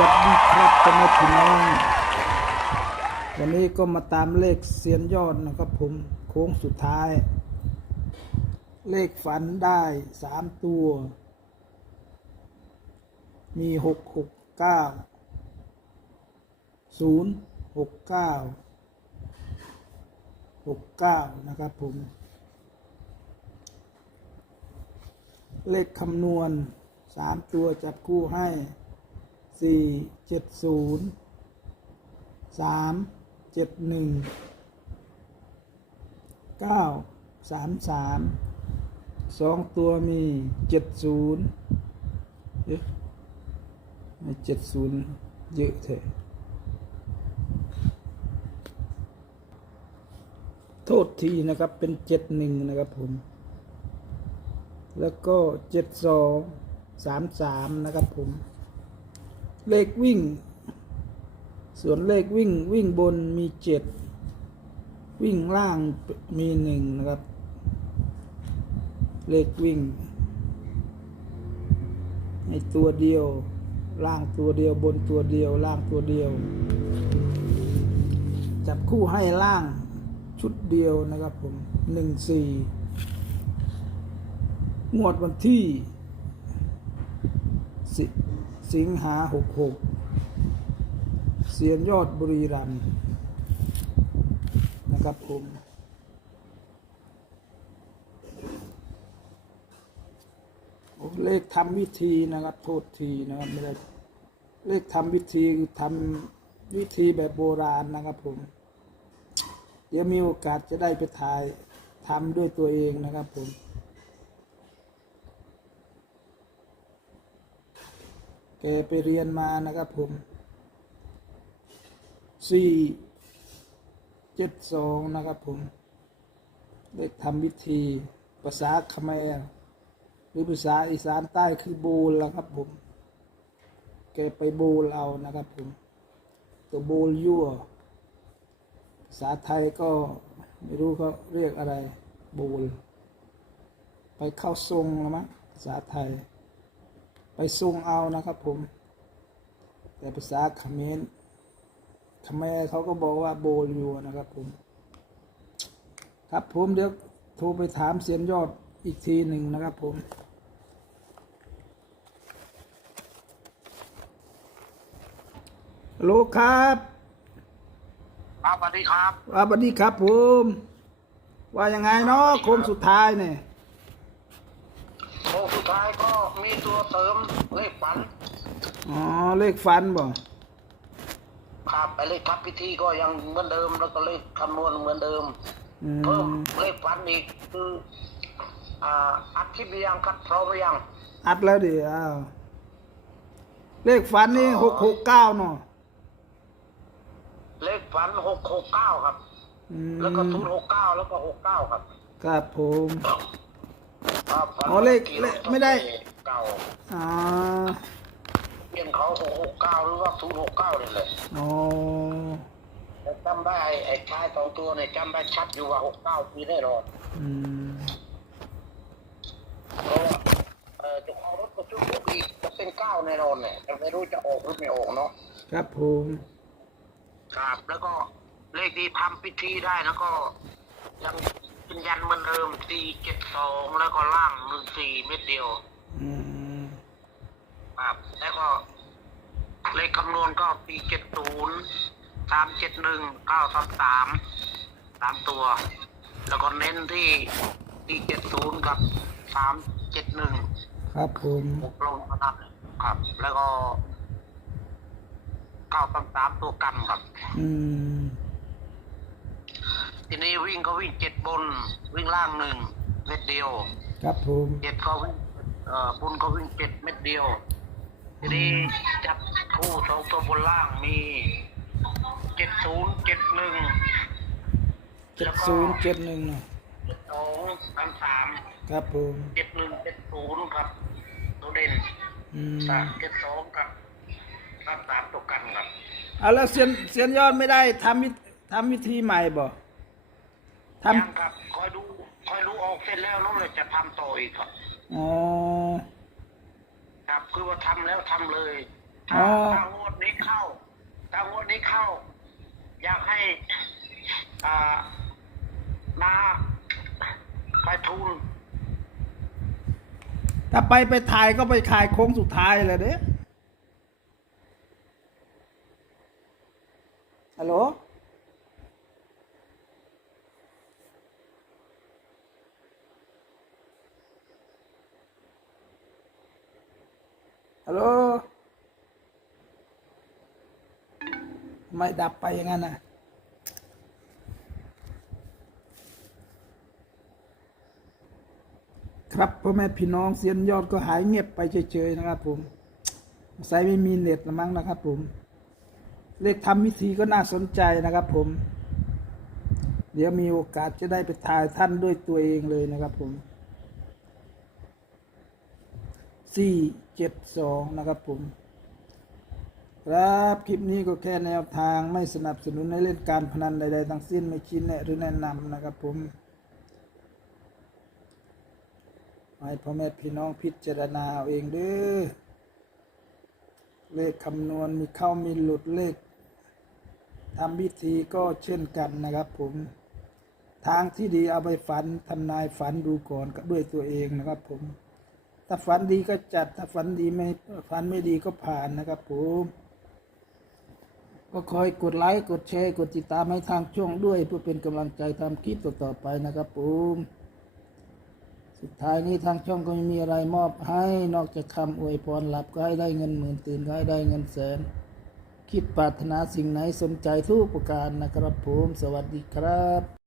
วัสดีครับพ่อแม่พี่น้องวันนี้ก็มาตามเลขเสียนยอดนะครับผมโค้งสุดท้าย เลขฝันได้สามตัว มีหกหกเก้าศูนย์หกเก้าหกเก้านะครับผม เลขคำนวณสามตัวจับคู่ให้ สี่เจ็ดศูนย์สามเจ็ดหนึ่งเก้าสามสามสองตัวมีเจ็ดศูนย์เยอะไม่เจ็ดศูนย์เยอะเถอะโทษทีนะครับเป็นเจ็ดหนึ่งนะครับผม แล้วก็เจ็ดสองสามสามนะครับผม เลขวิ่ง ส่วนเลขวิ่งวิ่งบนมีเจ็ดวิ่งล่างมีหนึ่งนะครับ เลขวิ่งให้ตัวเดียว ล่างตัวเดียวบนตัวเดียว ล่างตัวเดียว จับคู่ให้ล่างชุดเดียวนะครับผมหนึ่งสี่งวดวันที่สิ สิงหาหกหกเสียนยอดบุรีรัมนะครับผมเลขทำวิธีนะครับ โทษทีนะครับไม่ได้เลขทำวิธีคือทำวิธีแบบโบราณนะครับผม เดี๋ยวมีโอกาสจะได้ไปถ่ายทำด้วยตัวเองนะครับผม แกไปเรียนมานะครับผมสี่เจ็ดสองนะครับผมเลขทำวิธีภาษาคแมรหรือภาษาอีสานใต้คือบูลล้วครับผม แกไปบูลเอานะครับผม ตัวบูลยั่ว ภาษาไทยก็ไม่รู้เขาเรียกอะไรบูล ไปเข้าทรงแล้วมั้งภาษาไทย ไปทรงเอานะครับผม แต่ภาษาเขมรเขมรเขาก็บอกว่าโบลอยู่นะครับผม ครับผมเดี๋ยวโทรไปถามเสียนยอดอีกทีหนึ่งนะครับผมฮัลโหลครับครับสวัสดีครับว่าบัดดีครับผม ว่ายังไงเนาะโค้งสุดท้ายเนี่ยโค้งสุดท้าย ก็มีตัวเสริมเลขฝัน อ๋อเลขฟันบ่ครับไอเลขทับพิธีก็ยังเหมือนเดิม แล้วก็เลขคำนวณเหมือนเดิม อืเพิ่มมเลขฝันอีกคืออ่าอัดคลิปหรือยังครับพร้อมหรือยังอัดแล้วดิอ้าวเลขฟันนี่หกหกเก้าเนาะเลขฝันหกหกเก้าครับ อืมแล้วก็ศูนย์หกเก้าแล้วก็หกเก้าครับ ครับผมครับฝัน อ๋อเลขเลขไม่ได้ เก่าอ๋อเปลี่ยนเขาหกหกเก้าหรือว่าศูนย์หกเก้านี่แหละอ๋อแต่จำได้ไอ้ไอ้ชายสองตัวเนี่ยจำได้ชัดอยู่ว่าหกเก้ามีแน่นอนอืมเพราะว่าเอ่อเจ้าของรถก็จุดพวกอีกจะเป็นเก้าแน่นอนเนี่ยแต่ไม่รู้จะออกหรือไม่ออกเนาะครับผมครับ แล้วก็เลขที่ทำพิธีได้แล้วก็ยัง ยืนยันเหมือนเดิมสี่เจ็ดสองแล้วก็ล่างหนึ่งสี่เม็ดเดียว อืมครับ แล้วก็เลขคำนวณก็ปีเจ็ดศูนย์สามเจ็ดหนึ่งเก้าสามสามสามตัว แล้วก็เน้นที่ปีเจ็ดศูนย์กับสามเจ็ดหนึ่งครับผมหกลงมานับครับ แล้วก็เก้าสามสามตัวกันครับ อืม ทีนี้วิ่งก็วิ่งเจ็ดบน วิ่งล่างหนึ่งเม็ดเดียวครับผมเจ็ดก็วิ่งเอ่อบนก็วิ่งเจ็ดเม็ดเดียว ทีนี้จับคู่สองตัวบนล่างมีเจ็ดศูนย์เจ็ดหนึ่งเจ็ดศูนย์เจ็ดหนึ่งเนาะเจ็ดสองสามสามครับผมเจ็ดหนึ่งเจ็ดศูนย์ครับตัวเด่นอืมสามเจ็ดสองครับสามสามตัวกันครับอะแล้วเสียนเสียนยอดไม่ได้ทำวิทำวิธีใหม่บ่ ทยังครับ คอยดู คอยรู้ออกเสร็จแล้วน้องเลยจะทำต่ออีกครับำอ๋อ ครับ คือว่าทำแล้วทำเลยทถ้าอ๋อ ถ้างวดนี้เข้าถ้างวดนี้เข้า อยากให้ อ่านาไปทุนถ้าไปไปถ่ายก็ไปขายโค้งสุดท้ายเลยเด้ฮัลโหล ฮัลโหลไม่ดับไปอย่างนั้นนะครับพ่อแม่พี่น้องเซียนยอดก็หายเงียบไปเฉยๆนะครับผมใส่ไม่มีเน็ตละมั้งนะครับผม เลขทำวิธีก็น่าสนใจนะครับผม เดี๋ยวมีโอกาสจะได้ไปถ่ายท่านด้วยตัวเองเลยนะครับผม สี่เจ็ดสองนะครับผม ครับคลิปนี้ก็แค่แนวทางไม่สนับสนุนให้เล่นการพนันใด ๆ ทั้งสิ้นไม่ชี้แนะหรือแนะนำนะครับผมให้พ่อแม่พี่น้องพิจารณาเอาเองเด้อเลขคำนวณมีเข้ามีหลุดเลขทำพิธีก็เช่นกันนะครับผม ทางที่ดีเอาไปฝันทำนายฝันดูก่อนกับด้วยตัวเองนะครับผม ถ้าฝันดีก็จัด ถ้าฝันดีไม่ฝันไม่ดีก็ผ่านนะครับผมก็คอยกดไลค์กดแชร์กดติดตามให้ทางช่องด้วย เพื่อเป็นกำลังใจทำคลิปต่อๆไปนะครับผมสุดท้ายนี้ทางช่องก็ไม่มีอะไรมอบให้นอกจากคำอวยพรหลับก็ให้ได้เงินหมื่นตื่นก็ให้ได้เงินแสน คิดปรารถนาสิ่งไหนสนใจทุกประการนะครับผม สวัสดีครับ